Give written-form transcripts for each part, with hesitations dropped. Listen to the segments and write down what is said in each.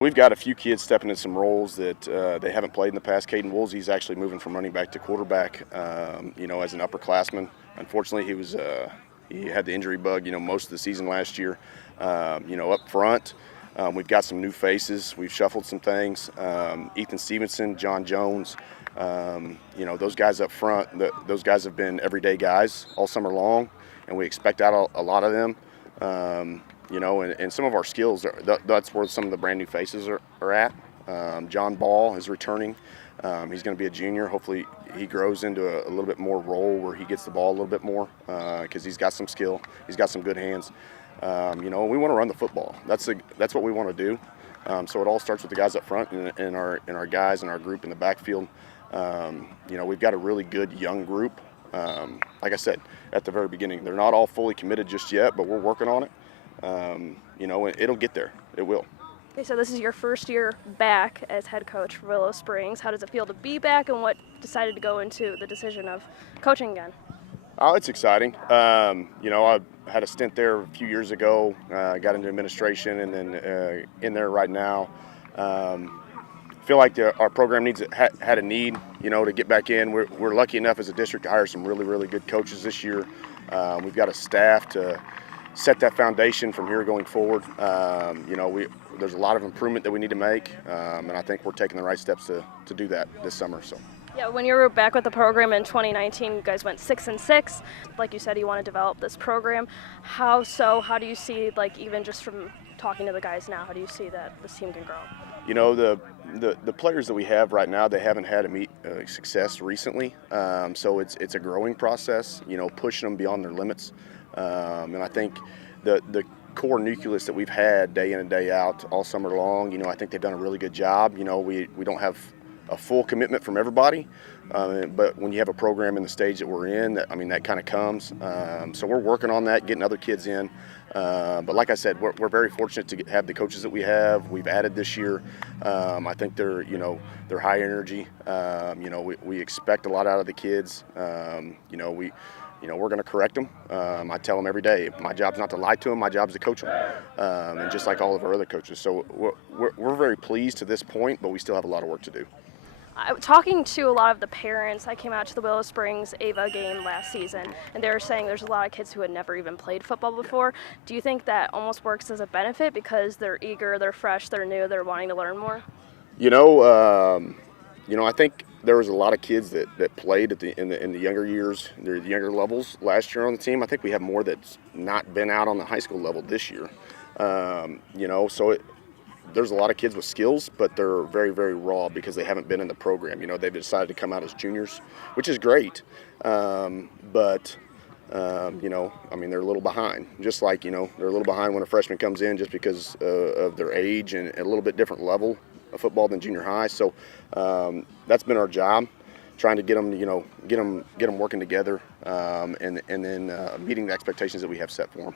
We've got a few kids stepping into some roles that they haven't played in the past. Caden Woolsey's actually moving from running back to quarterback, as an upperclassman. Unfortunately, he had the injury bug, most of the season last year. Up front, we've got some new faces. We've shuffled some things. Ethan Stevenson, John Jones, those guys up front, those guys have been everyday guys all summer long, and we expect out a lot of them. And some of our skills, that's where some of the brand new faces are at. John Ball is returning. He's going to be a junior. Hopefully he grows into a little bit more role where he gets the ball a little bit more because he's got some skill. He's got some good hands. We want to run the football. That's what we want to do. So it all starts with the guys up front and our guys and our group in the backfield. We've got a really good young group. Like I said at the very beginning, they're not all fully committed just yet, but we're working on it. It'll get there. It will. Okay, so this is your first year back as head coach for Willow Springs. How does it feel to be back, and what decided to go into the decision of coaching again? Oh, it's exciting. I had a stint there a few years ago, got into administration, and then in there right now. Feel like our program had a need, to get back in. We're lucky enough as a district to hire some really, really good coaches this year. We've got a staff to set that foundation from here going forward. There's a lot of improvement that we need to make, and I think we're taking the right steps to do that this summer. So. Yeah, when you were back with the program in 2019, you guys went 6-6. Like you said, you want to develop this program. How so? How do you see, even just from talking to the guys now, how do you see that this team can grow? The players that we have right now, they haven't had success recently. So it's a growing process, pushing them beyond their limits. And I think the core nucleus that we've had day in and day out all summer long, I think they've done a really good job. We don't have a full commitment from everybody, but when you have a program in the stage that we're in, that kind of comes. So we're working on that, getting other kids in. But like I said, we're very fortunate to have the coaches that we have. We've added this year. I think they're high energy. We expect a lot out of the kids. We're going to correct them. I tell them every day, my job's not to lie to them, my job's to coach them, and just like all of our other coaches. So we're very pleased to this point, but we still have a lot of work to do. Talking to a lot of the parents, I came out to the Willow Springs Ava game last season, and they were saying there's a lot of kids who had never even played football before. Do you think that almost works as a benefit because they're eager, they're fresh, they're new, they're wanting to learn more? I think there was a lot of kids that played in the younger years, the younger levels last year on the team. I think we have more that's not been out on the high school level this year. There's a lot of kids with skills, but they're very, very raw because they haven't been in the program. They've decided to come out as juniors, which is great. But they're a little behind. Just like, they're a little behind when a freshman comes in just because of their age and a little bit different level of football than junior high. So that's been our job, trying to get them, get them working together, and then meeting the expectations that we have set for them.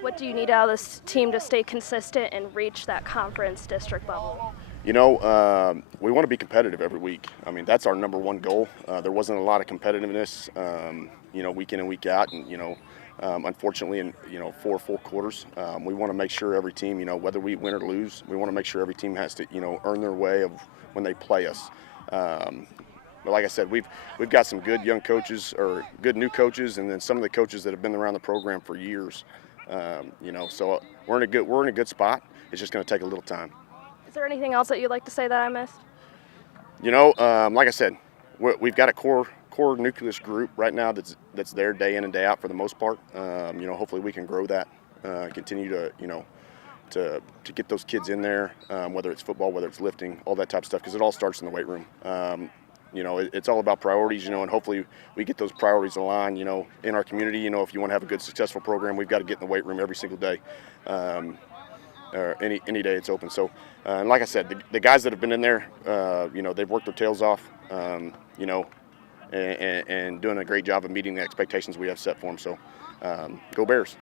What do you need out of this team to stay consistent and reach that conference district level? We want to be competitive every week. That's our number one goal. There wasn't a lot of competitiveness, week in and week out, and unfortunately, in 4 full quarters, we want to make sure every team, whether we win or lose, we want to make sure every team has to, earn their way of when they play us. But like I said, we've got some good young coaches or good new coaches, and then some of the coaches that have been around the program for years. So we're in a good spot. It's just going to take a little time. Is there anything else that you'd like to say that I missed? Like I said, we've got a core nucleus group right now that's there day in and day out for the most part. Hopefully we can grow that, continue to get those kids in there, whether it's football, whether it's lifting, all that type of stuff, because it all starts in the weight room. It's all about priorities, and hopefully we get those priorities aligned, in our community. If you want to have a good, successful program, we've got to get in the weight room every single day, or any day it's open. So, and like I said, the guys that have been in there, they've worked their tails off, and doing a great job of meeting the expectations we have set for them. So, go Bears.